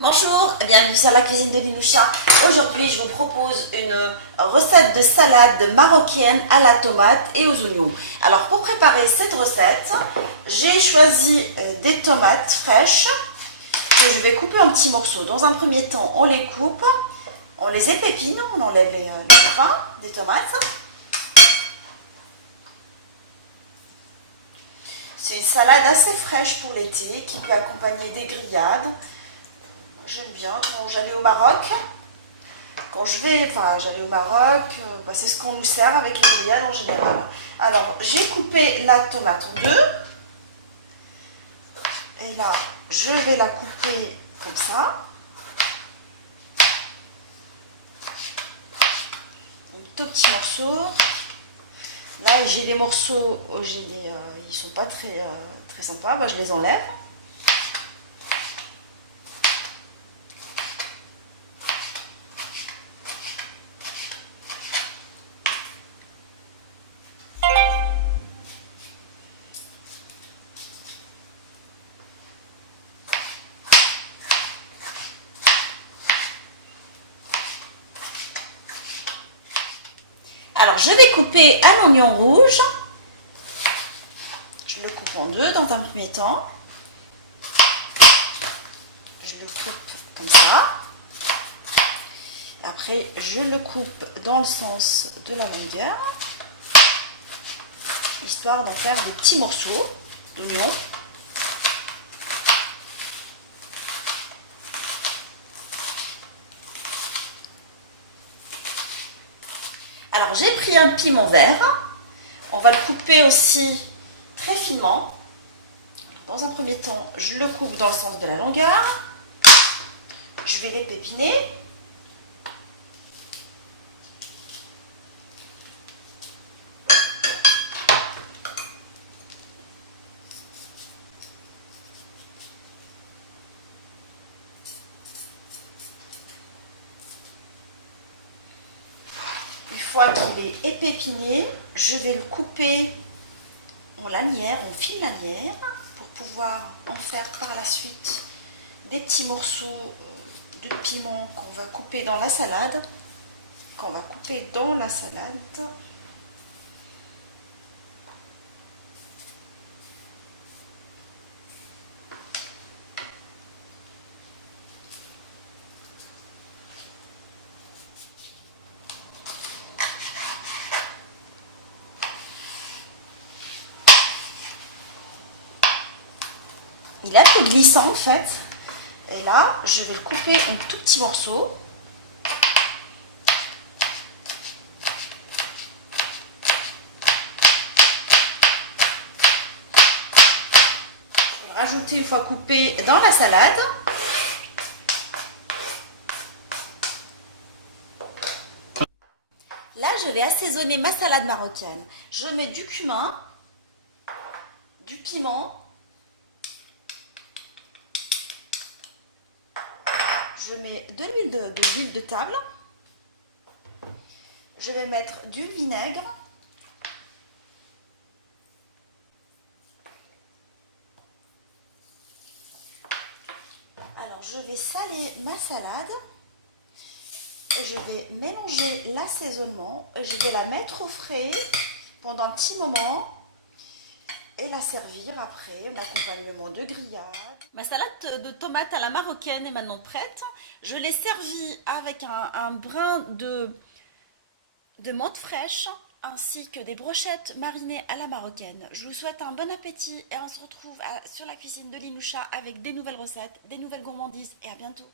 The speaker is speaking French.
Bonjour, bienvenue sur la cuisine de Linoucha. Aujourd'hui, je vous propose une recette de salade marocaine à la tomate et aux oignons. Alors, pour préparer cette recette, j'ai choisi des tomates fraîches que je vais couper en petits morceaux. Dans un premier temps, on les coupe, on les épépine, on enlève les grains des tomates. C'est une salade assez fraîche pour l'été qui peut accompagner des grillades. J'aime bien quand j'allais au Maroc. J'allais au Maroc, c'est ce qu'on nous sert avec les grillades en général. Alors, j'ai coupé la tomate en deux. Et là, je vais la couper comme ça. En tout petits morceaux. Là, j'ai des morceaux, ils sont pas très sympas, je les enlève. Alors, je vais couper un oignon rouge. Je le coupe en deux dans un premier temps. Je le coupe comme ça. Après, je le coupe dans le sens de la longueur, histoire d'en faire des petits morceaux d'oignon. Alors, j'ai pris un piment vert. On va le couper aussi très finement. Dans un premier temps, je le coupe dans le sens de la longueur. Je vais les pépiner. Une fois qu'il est épépiné, je vais le couper en lanières, en fine lanière, pour pouvoir en faire par la suite des petits morceaux de piment qu'on va couper dans la salade. Il est un peu glissant en fait. Et là, je vais le couper en tout petits morceaux. Je vais le rajouter une fois coupé dans la salade. Là, je vais assaisonner ma salade marocaine. Je mets du cumin, du piment. Je mets de l'huile de table. Je vais mettre du vinaigre. Alors, je vais saler ma salade. Et je vais mélanger l'assaisonnement. Je vais la mettre au frais pendant un petit moment. Et la servir après, l'accompagnement de grillade. Ma salade de tomates à la marocaine est maintenant prête. Je l'ai servie avec un brin de menthe fraîche ainsi que des brochettes marinées à la marocaine. Je vous souhaite un bon appétit et on se retrouve sur la cuisine de Linoucha avec des nouvelles recettes, des nouvelles gourmandises et à bientôt.